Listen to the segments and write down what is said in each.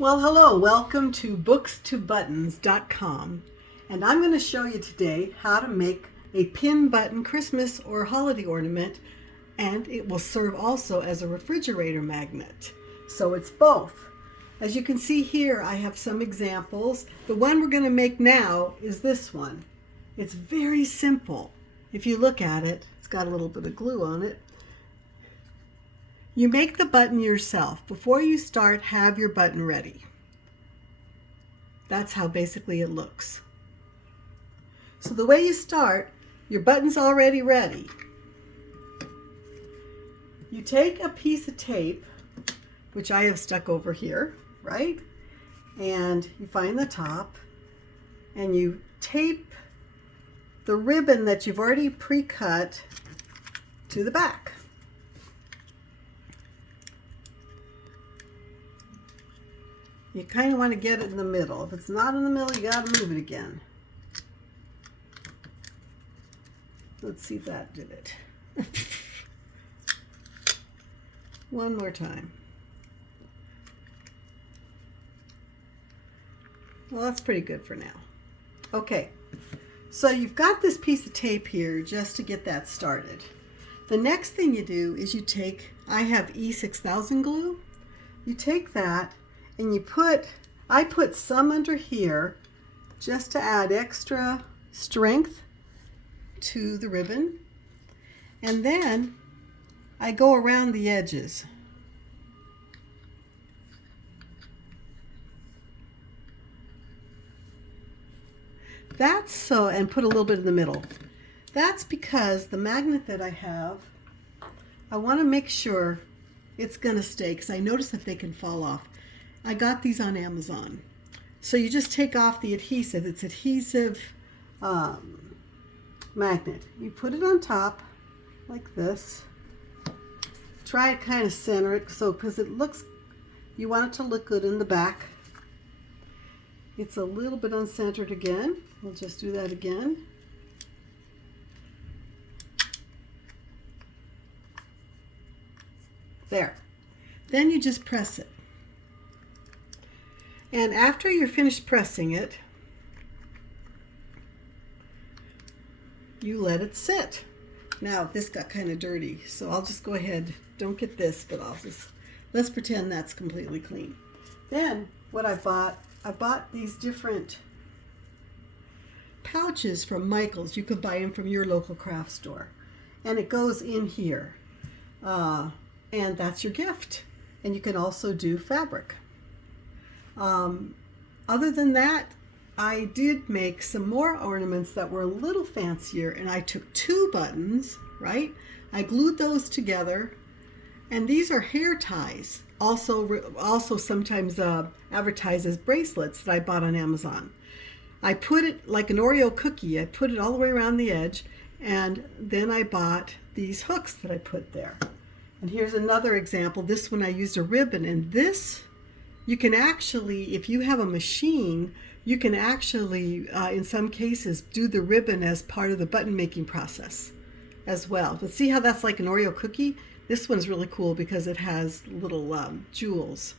Well, hello, welcome to bookstobuttons.com, and I'm going to show you today how to make a pin button Christmas or holiday ornament, and it will serve also as a refrigerator magnet. So it's both. As you can see here, I have some examples. The one we're going to make now is this one. It's very simple. If you look at it, it's got a little bit of glue on it. You make the button yourself. Before you start, have your button ready. That's how basically it looks. So the way you start, your button's already ready. You take a piece of tape, which I have stuck over here, right? And you find the top, and you tape the ribbon that you've already pre-cut to the back. You kind of want to get it in the middle. If it's not in the middle, you got to move it again. Let's see if that did it. One more time. Well, that's pretty good for now. Okay, so you've got this piece of tape here just to get that started. The next thing you do is you take, I have E6000 glue. You take that and you I put some under here just to add extra strength to the ribbon. And then I go around the edges. That's so, and put a little bit in the middle. That's because the magnet that I have, I want to make sure it's going to stay, because I notice that they can fall off. I got these on Amazon. So you just take off the adhesive. It's adhesive magnet. You put it on top like this. Try to kind of center it, so because it looks, you want it to look good in the back. It's a little bit uncentered again. We'll just do that again. There. Then you just press it. And after you're finished pressing it, you let it sit. Now, this got kind of dirty, so I'll just go ahead. Don't get this, but let's pretend that's completely clean. Then, what I bought these different pouches from Michael's. You could buy them from your local craft store. And it goes in here. And that's your gift. And you can also do fabric. Other than that, I did make some more ornaments that were a little fancier, and I took two buttons, right? I glued those together, and these are hair ties, also sometimes advertised as bracelets that I bought on Amazon. I put it like an Oreo cookie. I put it all the way around the edge, and then I bought these hooks that I put there. And here's another example. This one I used a ribbon, and this you can actually, if you have a machine, you can actually, in some cases, do the ribbon as part of the button making process as well. But see how that's like an Oreo cookie? This one's really cool because it has little jewels.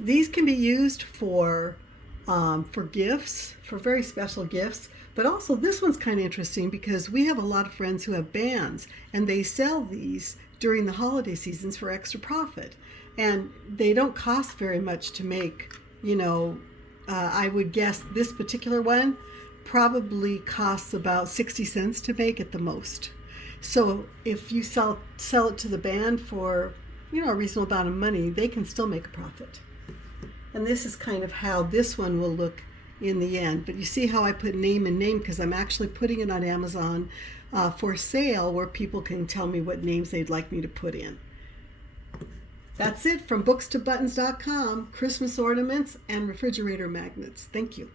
These can be used for gifts, for very special gifts. But also this one's kind of interesting because we have a lot of friends who have bands, and they sell these during the holiday seasons for extra profit. And they don't cost very much to make. You know, I would guess this particular one probably costs about 60 cents to make at the most. So if you sell it to the band for, you know, a reasonable amount of money, they can still make a profit. And this is kind of how this one will look in the end. But you see how I put name and name, because I'm actually putting it on Amazon for sale, where people can tell me what names they'd like me to put in. That's it from bookstobuttons.com, Christmas ornaments and refrigerator magnets. Thank you.